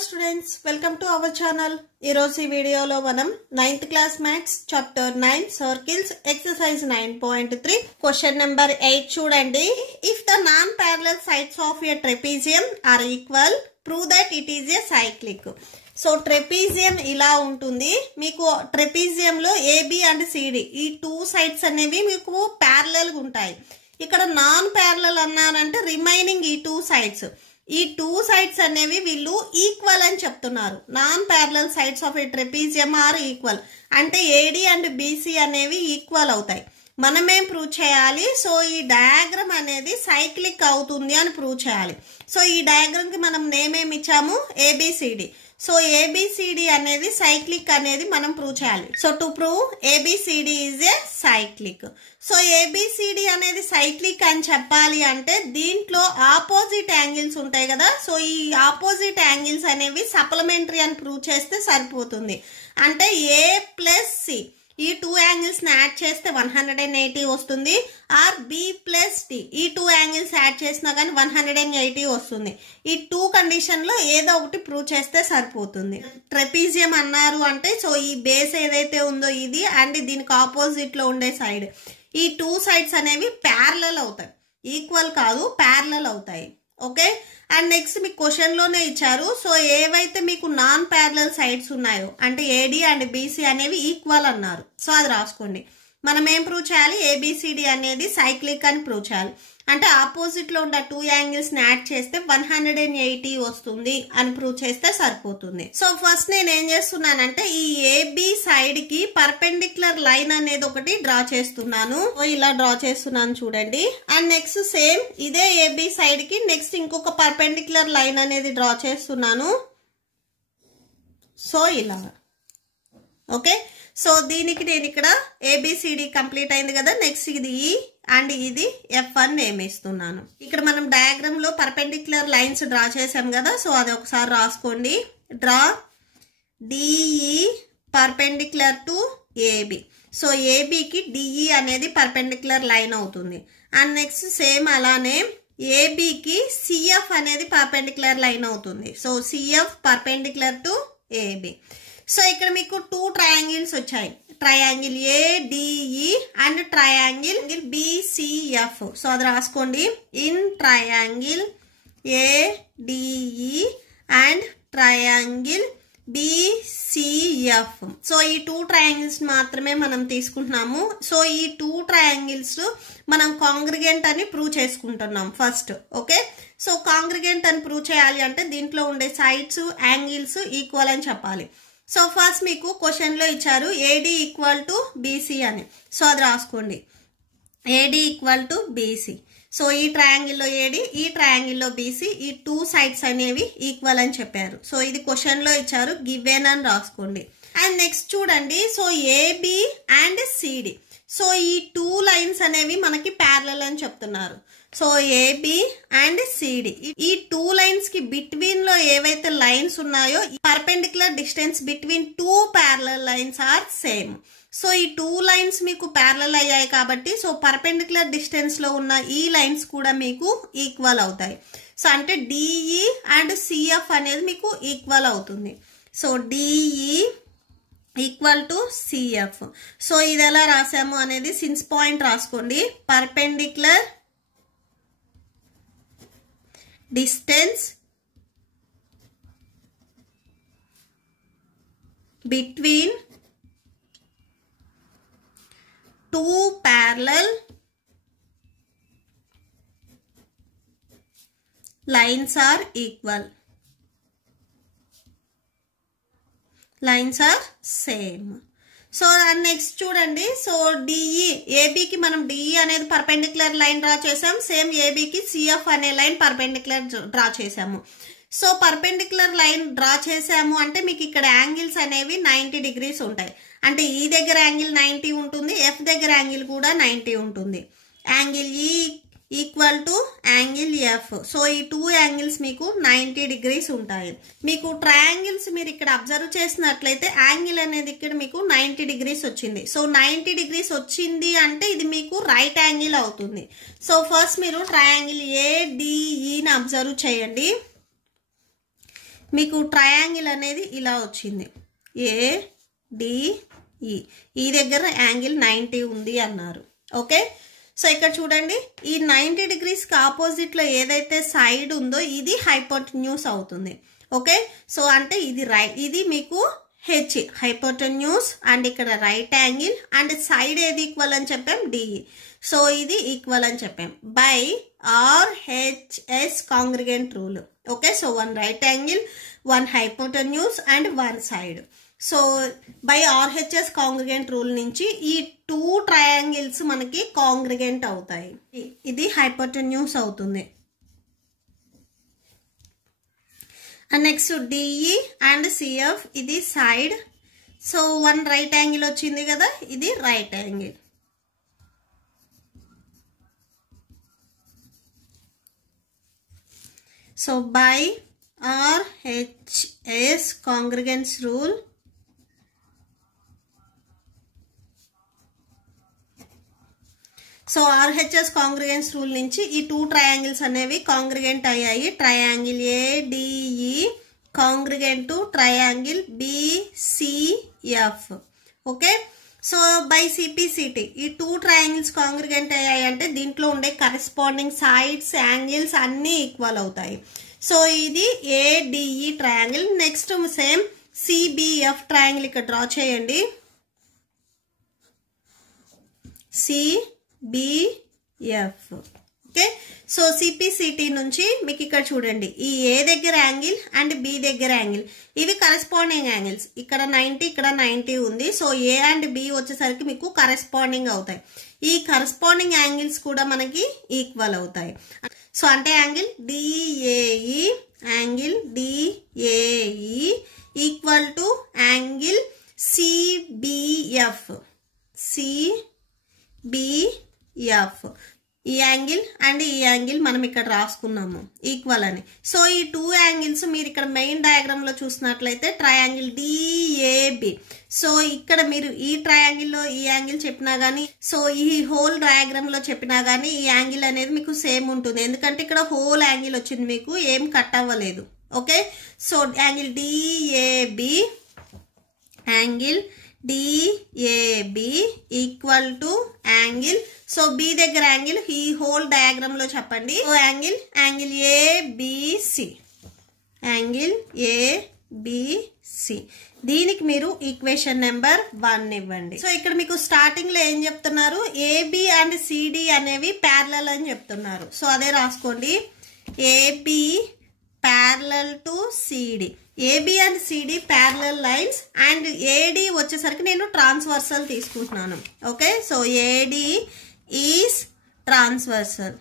students, welcome to our channel. ఈ రోజు ఈ వీడియోలో మనం 9th class maths chapter 9 circles exercise 9.3 question number 8 చూడండి. If the non-parallel sides of a trapezium are equal, prove that it is a cyclic. So trapezium ఇలా ఉంటుంది. మీకు trapezium లో ఏబి అండ్ సిడి ఈ టూ సైడ్స్ అనేవి మీకు parallel గా ఉంటాయి. ఇక్కడ నాన్ ప్యారలల్ అన్నారంటే రిమైనింగ్ ఈ టూ సైడ్స్ అనేవి వీళ్ళు ఈక్వల్ అని చెప్తున్నారు. Non parallel sides of a trapezium are equal అంటే ఏడి అండ్ బీసీ అనేవి ఈక్వల్ అవుతాయి. మనమేం ప్రూవ్ చేయాలి? సో ఈ డయాగ్రామ్ అనేది సైక్లిక్ అవుతుంది అని ప్రూవ్ చేయాలి. సో ఈ డయాగ్రామ్ కి మనం నేమ్ ఏమి ఇచ్చాము? ఏబిసిడి. సో ఏబిసిడి అనేది సైక్లిక్ అనేది మనం ప్రూవ్ చేయాలి. So to prove ABCD is a cyclic. So ABCD అనేది సైక్లిక్ అని చెప్పాలి అంటే దీంట్లో ఆపోజిట్ యాంగిల్స్ ఉంటాయి కదా. సో ఈ ఆపోజిట్ యాంగిల్స్ అనేవి సప్లిమెంటరీ అని ప్రూవ్ చేస్తే సరిపోతుంది. అంటే ఏ ప్లస్ సి ఈ టూ యాంగిల్స్ ని యాడ్ చేస్తే 180 వస్తుంది. ఆర్ బి ప్లస్ డి ఈ టూ యాంగిల్స్ యాడ్ చేసినా కానీ 180 వస్తుంది. ఈ టూ కండిషన్ లో ఏదో ఒకటి ప్రూవ్ చేస్తే సరిపోతుంది. ట్రెపీజియం అన్నారు అంటే సో ఈ బేస్ ఏదైతే ఉందో ఇది అండ్ దీనికి ఆపోజిట్ లో ఉండే సైడ్ ఈ టూ సైడ్స్ అనేవి ప్యారలల్ అవుతాయి. ఈక్వల్ కాదు, ప్యారలల్ అవుతాయి. ఓకే, అండ్ నెక్స్ట్ మీకు క్వశ్చన్ లోనే ఇచ్చారు. సో ఏవైతే మీకు నాన్ ప్యారలల్ సైడ్స్ ఉన్నాయో అంటే ఏడి అండ్ బీసీ అనేవి ఈక్వల్ అన్నారు. సో అది రాసుకోండి. మనం ఏం ప్రూవ్ చేయాలి? ఏబిసిడి అనేది సైక్లిక్ అని ప్రూవ్ చేయాలి. అంటే ఆపోజిట్ లో ఉన్న టూ యాంగిల్స్ ని యాడ్ చేస్తే 180 వస్తుంది అని ప్రూవ్ చేస్తే సరిపోతుంది. సో ఫస్ట్ నేను ఏం చేస్తున్నానంటే ఈ ఏబి సైడ్ కి పర్పెండిక్యులర్ లైన్ అనేది ఒకటి డ్రా చేస్తున్నాను. ఇలా డ్రా చేస్తున్నాను చూడండి. అండ్ నెక్స్ట్ సేమ్ ఇదే ఏబి సైడ్ కి నెక్స్ట్ ఇంకొక పర్పెండిక్యులర్ లైన్ అనేది డ్రా చేస్తున్నాను. సో ఇలా ఓకే. సో దీనికి నేను ఇక్కడ ఏబిసిడి కంప్లీట్ అయింది కదా. నెక్స్ట్ ఇది ఈ అండ్ ఇది ఎఫ్ అని నేమ్ ఇస్తున్నాను. ఇక్కడ మనం డయాగ్రామ్ లో పర్పెండిక్యులర్ లైన్స్ డ్రా చేసాం కదా. సో అది ఒకసారి రాసుకోండి. Draw DE perpendicular to AB. So ఏబికి డిఈ అనేది పర్పెండిక్యులర్ లైన్ అవుతుంది. అండ్ నెక్స్ట్ సేమ్ అలానే ఏబికి సిఎఫ్ అనేది పర్పెండిక్యులర్ లైన్ అవుతుంది. So CF perpendicular to AB. So ఇక్కడ మీకు టూ ట్రయాంగిల్స్ వచ్చాయి. Triangle ADE and triangle BCF. So అది రాసుకోండి. In triangle ADE and triangle BCF. So ఈ టూ ట్రయాంగిల్స్ మాత్రమే మనం తీసుకుంటున్నాము. సో ఈ టూ ట్రయాంగిల్స్ మనం కాంగ్రిగెంట్ అని ప్రూవ్ చేసుకుంటున్నాం ఫస్ట్. ఓకే, సో కాంగ్రిగెంట్ అని ప్రూవ్ చేయాలి అంటే దీంట్లో ఉండే సైడ్స్ యాంగిల్స్ ఈక్వల్ అని చెప్పాలి. సో ఫస్ట్ మీకు క్వశ్చన్ లో ఇచ్చారు ఏడి ఈక్వల్ టు బీసీ అని. సో అది రాసుకోండి. AD equal to BC. So ఈ ట్రయాంగిల్లో ఏడి, ఈ ట్రయాంగిల్లో బీసీ, ఈ టూ సైడ్స్ అనేవి ఈక్వల్ అని చెప్పారు. సో ఇది క్వశ్చన్ లో ఇచ్చారు, గివెన్ అని రాసుకోండి. అండ్ నెక్స్ట్ చూడండి. So AB and CD. So ఈ టూ లైన్స్ అనేవి మనకి ప్యారలల్ అని చెప్తున్నారు. సో ఏబి అండ్ సిడి ఈ టూ లైన్స్ కి బిట్వీన్ లో ఏవైతే లైన్స్ ఉన్నాయో perpendicular distance between two parallel lines are same. So ఈ టూ లైన్స్ మీకు ప్యారలల్ అయ్యాయి కాబట్టి సో పర్పెండిక్యులర్ డిస్టెన్స్ లో ఉన్న ఈ లైన్స్ కూడా మీకు ఈక్వల్ అవుతాయి. సో అంటే డిఈ అండ్ సిఎఫ్ అనేది మీకు ఈక్వల్ అవుతుంది. So DE equal to CF. So ఇది ఎలా రాసాము అనేది సిన్స్ పాయింట్ రాసుకోండి. Perpendicular distance between two parallel lines are equal. Lines are same. So next చూడండి. సో డిఈ ఏబికి మనం డిఈ అనేది పర్పెండిక్యులర్ లైన్ డ్రా చేసాం. సేమ్ ఏబికి సిఎఫ్ అనే లైన్ పర్పెండిక్యులర్ డ్రా చేసాము. సో పర్పెండిక్యులర్ లైన్ డ్రా చేసాము అంటే మీకు ఇక్కడ యాంగిల్స్ అనేవి 90 డిగ్రీస్ ఉంటాయి. అంటే ఈ దగ్గర యాంగిల్ 90 ఉంటుంది, ఎఫ్ దగ్గర యాంగిల్ కూడా 90 ఉంటుంది. యాంగిల్ ఈ equal to angle F. So ఈ టూ యాంగిల్స్ మీకు 90 డిగ్రీస్ ఉంటాయి. మీకు ట్రయాంగిల్స్ మీరు ఇక్కడ అబ్జర్వ్ చేసినట్లయితే యాంగిల్ అనేది ఇక్కడ మీకు 90 డిగ్రీస్ వచ్చింది. సో 90 డిగ్రీస్ వచ్చింది అంటే ఇది మీకు రైట్ యాంగిల్ అవుతుంది. సో ఫస్ట్ మీరు ట్రయాంగిల్ ఏడిఈని అబ్జర్వ్ చేయండి. మీకు ట్రయాంగిల్ అనేది ఇలా వచ్చింది, ADE, ఈ దగ్గర యాంగిల్ 90 ఉంది అన్నారు. ఓకే, సో ఇక్కడ చూడండి, ఈ 90 degreesకి ఆపోజిట్లో ఏదైతే సైడ్ ఉందో ఇది హైపోటెన్యూస్ అవుతుంది. ఓకే, సో అంటే ఇది మీకు హైపోటెన్యూస్ అండ్ ఇక్కడ రైట్ యాంగిల్ అండ్ సైడ్ ఏది ఈక్వల్ అని చెప్పాం, DE. సో ఇది ఈక్వల్ అని చెప్పాం by RHS congruent rule. Okay, so 1 right angle, 1 hypotenuse and 1 side. So by RHS congruent rule నుంచి ఈ 2 ట్రయాంగిల్స్ మనకి కాంగ్రిగెంట్ అవుతాయి. ఇది హైపోటెన్యూస్ అవుతుంది. And next DE and CF ఇది సైడ్. సో 1 రైట్ యాంగిల్ వచ్చింది కదా, ఇది right angle. So by RHS congruence rule so RHS congruence rule నుంచి ఈ 2 ట్రయాంగిల్స్ అనేవి కాంగ్రిగెంట్ అయ్యాయి. Triangle ADE congruent to triangle BCF. Okay, so by CPCT ఈ 2 triangles congruent అయ్యాయి అంటే దీంట్లో ఉండే కరెస్పాండింగ్ సైడ్స్ యాంగిల్స్ అన్నీ ఈక్వల్ అవుతాయి. సో ఇది ADE triangle. Next same CBF triangle ఇక్కడ డ్రా చేయండి. CBF. ఓకే, సో CPCT నుంచి మీకు ఇక్కడ చూడండి, ఈ A దగ్గర యాంగిల్ అండ్ B దగ్గర యాంగిల్ ఇవి కరెస్పాండింగ్ యాంగిల్స్. ఇక్కడ 90, ఇక్కడ 90 ఉంది. సో A అండ్ B వచ్చేసరికి మీకు కరెస్పాండింగ్ అవుతాయి. ఈ కరెస్పాండింగ్ యాంగిల్స్ కూడా మనకి ఈక్వల్ అవుతాయి. సో అంటే angle DAE equal to angle CBF. ఈ యాంగిల్ అండ్ ఈ యాంగిల్ మనం ఇక్కడ రాసుకున్నాము ఈక్వల్ అని. సో ఈ 2 యాంగిల్స్ మీరు ఇక్కడ మెయిన్ డయాగ్రామ్ లో చూసినట్లయితే ట్రయాంగిల్ DAB. సో ఇక్కడ మీరు ఈ ట్రయాంగిల్లో ఈ యాంగిల్ చెప్పినా గానీ, సో ఈ హోల్ డయాగ్రామ్ లో చెప్పినా గానీ ఈ యాంగిల్ అనేది మీకు సేమ్ ఉంటుంది. ఎందుకంటే ఇక్కడ హోల్ యాంగిల్ వచ్చింది, మీకు ఏం కట్ అవ్వలేదు. Okay, so angle DAB equal to angle, so B దగ్గర యాంగిల్ ఈ హోల్ డయాగ్రామ్ లో చెప్పండి. సో యాంగిల్ ABC, దీనికి మీరు ఈక్వేషన్ నెంబర్ 1 ఇవ్వండి. సో ఇక్కడ మీకు స్టార్టింగ్ లో ఏం చెప్తున్నారు, AB అండ్ CD అనేవి ప్యారలల్ అని చెప్తున్నారు. సో అదే రాసుకోండి, AB parallel to CD. AB and CD parallel lines and AD వచ్చేసరికి నేను ట్రాన్స్వర్సల్ తీసుకుంటున్నాను. Okay, so AD is transversal.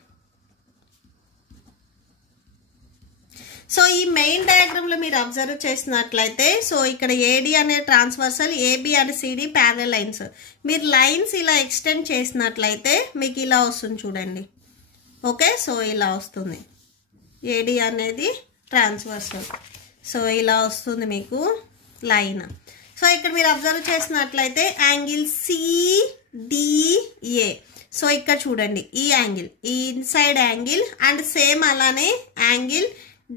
So ఈ మెయిన్ డయాగ్రామ్ లో మీరు అబ్జర్వ్ చేసినట్లయితే, సో ఇక్కడ AD అనే transversal, AB and CD parallel lines. మీరు లైన్స్ ఇలా ఎక్స్టెండ్ చేసినట్లయితే మీకు ఇలా వస్తుంది చూడండి. ఓకే, సో ఇలా వస్తుంది, AD అనేది ట్రాన్స్వర్సల్. సో ఇలా వస్తుంది మీకు లైన్. సో ఇక్కడ మీరు అబ్జర్వ్ చేసినట్లయితే యాంగిల్ CDA. సో ఇక్కడ చూడండి, ఈ యాంగిల్, ఈ ఇన్సైడ్ యాంగిల్ అండ్ సేమ్ అలానే యాంగిల్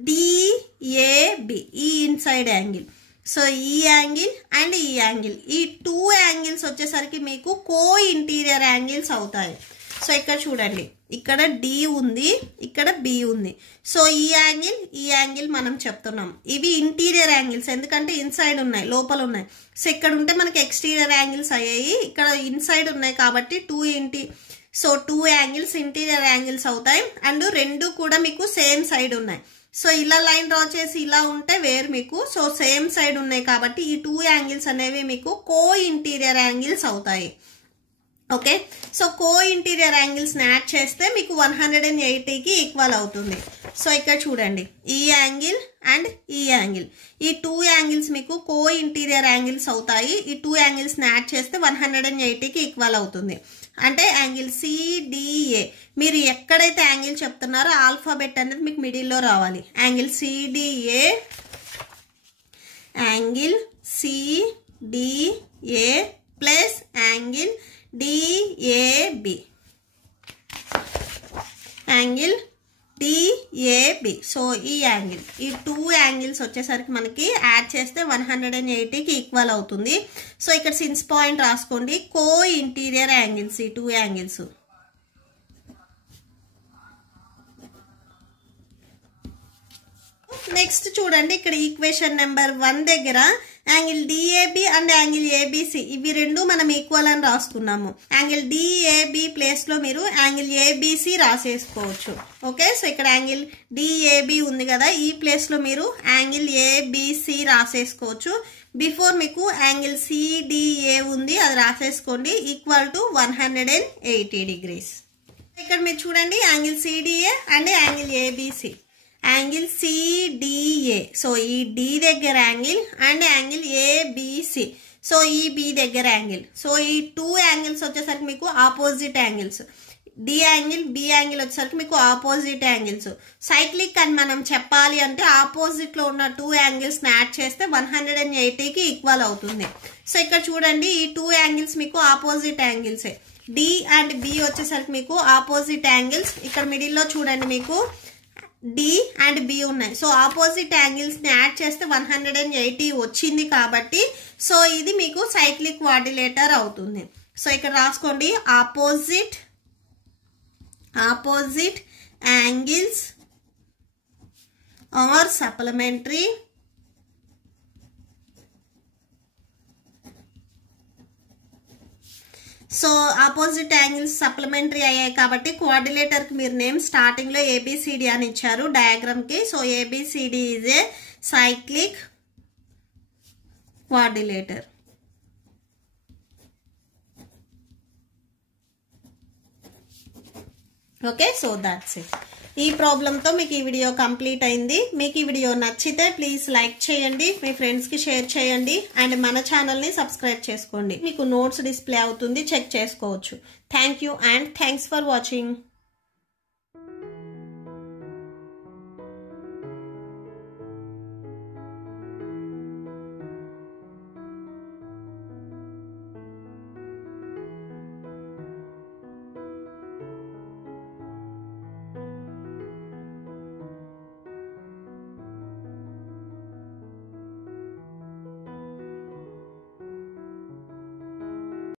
DAB, ఈ ఇన్సైడ్ యాంగిల్. సో ఈ యాంగిల్ అండ్ ఈ యాంగిల్, ఈ 2 యాంగిల్స్ వచ్చేసరికి మీకు కో ఇంటీరియర్ యాంగిల్స్ అవుతాయి. సో ఇక్కడ చూడండి, ఇక్కడ D ఉంది, ఇక్కడ B ఉంది. సో ఈ యాంగిల్ మనం చెప్తున్నాం ఇవి ఇంటీరియర్ యాంగిల్స్, ఎందుకంటే ఇన్సైడ్ ఉన్నాయి, లోపల ఉన్నాయి. సో ఇక్కడ ఉంటే మనకి ఎక్స్టీరియర్ యాంగిల్స్ అయ్యాయి, ఇక్కడ ఇన్సైడ్ ఉన్నాయి కాబట్టి 2 యాంగిల్స్ ఇంటీరియర్ యాంగిల్స్ అవుతాయి. అండ్ 2 కూడా మీకు సేమ్ సైడ్ ఉన్నాయి. సో ఇలా లైన్ డ్రా చేసి ఇలా ఉంటే వేరు మీకు. సో సేమ్ సైడ్ ఉన్నాయి కాబట్టి ఈ 2 యాంగిల్స్ అనేవి మీకు కో ఇంటీరియర్ యాంగిల్స్ అవుతాయి. ఓకే, సో కో ఇంటీరియర్ యాంగిల్స్ యాడ్ చేస్తే మీకు 180కి ఈక్వల్ అవుతుంది. సో ఇక్కడ చూడండి, ఈ యాంగిల్ అండ్ ఈ యాంగిల్, ఈ 2 యాంగిల్స్ మీకు కో ఇంటీరియర్ యాంగిల్స్ అవుతాయి. ఈ 2 యాంగిల్స్ యాడ్ చేస్తే 180కి ఈక్వల్ అవుతుంది. అంటే యాంగిల్ CDA, మీరు ఎక్కడైతే యాంగిల్ చెప్తున్నారో ఆల్ఫాబెట్ అనేది మీకు మిడిల్లో రావాలి. Angle CDA, angle CDA plus angle DAB, angle DAB. So ఈ యాంగిల్, ఈ 2 యాంగిల్స్ వచ్చేసరికి మనకి యాడ్ చేస్తే 180కి ఈక్వల్ అవుతుంది. సో ఇక్కడ సిన్స్ పాయింట్ రాసుకోండి. కో ఇంటీరియర్ యాంగిల్స్ ఈ 2 యాంగిల్స్. నెక్స్ట్ చూడండి, ఇక్కడ ఈక్వేషన్ నెంబర్ 1 దగ్గర angle DAB and angle ABC ఇవి రెండు మనం ఈక్వల్ అని రాసుకున్నాము. యాంగిల్ DAB ప్లేస్ లో మీరు యాంగిల్ ABC రాసేసుకోవచ్చు. ఓకే, సో ఇక్కడ యాంగిల్ DAB ఉంది కదా, ఈ ప్లేస్ లో మీరు యాంగిల్ ABC రాసేసుకోవచ్చు. బిఫోర్ మీకు యాంగిల్ CDA ఉంది, అది రాసేసుకోండి. Equal to 180 degrees. ఇక్కడ మీరు చూడండి angle CDA and angle ABC. Angle CDA, so ఈ D దగ్గర angle and angle ABC, so ఈ B దగ్గర యాంగిల్. సో ఈ 2 యాంగిల్స్ వచ్చేసరికి మీకు opposite angles. D angle B angle వచ్చేసరికి మీకు ఆపోజిట్ యాంగిల్స్. సైక్లిక్ అని మనం చెప్పాలి అంటే ఆపోజిట్ లో ఉన్న 2 యాంగిల్స్ ని యాడ్ చేస్తే 180కి ఈక్వల్ అవుతుంది. సో ఇక్కడ చూడండి ఈ 2 యాంగిల్స్ మీకు ఆపోజిట్ యాంగిల్సే. D అండ్ B వచ్చేసరికి మీకు ఆపోజిట్ యాంగిల్స్. ఇక్కడ మిడిల్ లో చూడండి మీకు D అండ్ B ఉన్నాయి. సో ఆపోజిట్ యాంగిల్స్ ని యాడ్ చేస్తే 180 వచ్చింది కాబట్టి సో ఇది మీకు సైక్లిక్ క్వాడ్రిలేటర్ అవుతుంది. సో ఇక్కడ రాసుకోండి opposite angles are supplementary so opposite angles supplementary అయ్యాయి కాబట్టి క్వాడ్రిలేటర్ కి మీరు నేమ్ స్టార్టింగ్ లో ABCD అని ఇచ్చారు డయాగ్రామ్ కి. So ABCD is a cyclic quadrilateral. Okay, so that's it. ఈ ప్రాబ్లంతో మీకు ఈ వీడియో కంప్లీట్ అయింది. మీకు ఈ వీడియో నచ్చితే ప్లీజ్ లైక్ చేయండి, మీ ఫ్రెండ్స్కి షేర్ చేయండి అండ్ మన ఛానల్ని సబ్స్క్రైబ్ చేసుకోండి. మీకు నోట్స్ డిస్ప్లే అవుతుంది, చెక్ చేసుకోవచ్చు. Thank you and thanks for watching.